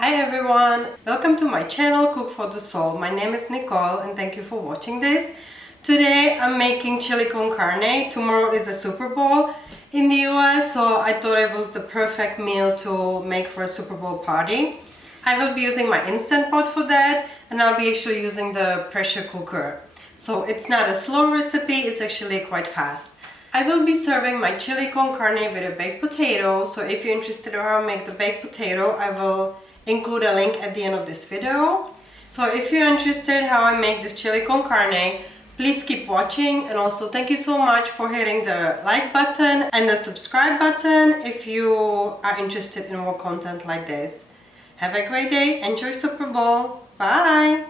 Hi everyone, welcome to my channel Cook for the Soul. My name is Nicole and thank you for watching this. Today I'm making chili con carne. Tomorrow is a Super Bowl in the US, so I thought it was the perfect meal to make for a Super Bowl party. I will be using my Instant Pot for that, and I'll be actually using the pressure cooker. So it's not a slow recipe, it's actually quite fast. I will be serving my chili con carne with a baked potato, so if you're interested in how I make the baked potato, I will include a link at the end of this video. So if you're interested how I make this chili con carne, please keep watching, and also thank you so much for hitting the like button and the subscribe button if you are interested in more content like this. Have a great day, enjoy Super Bowl, bye!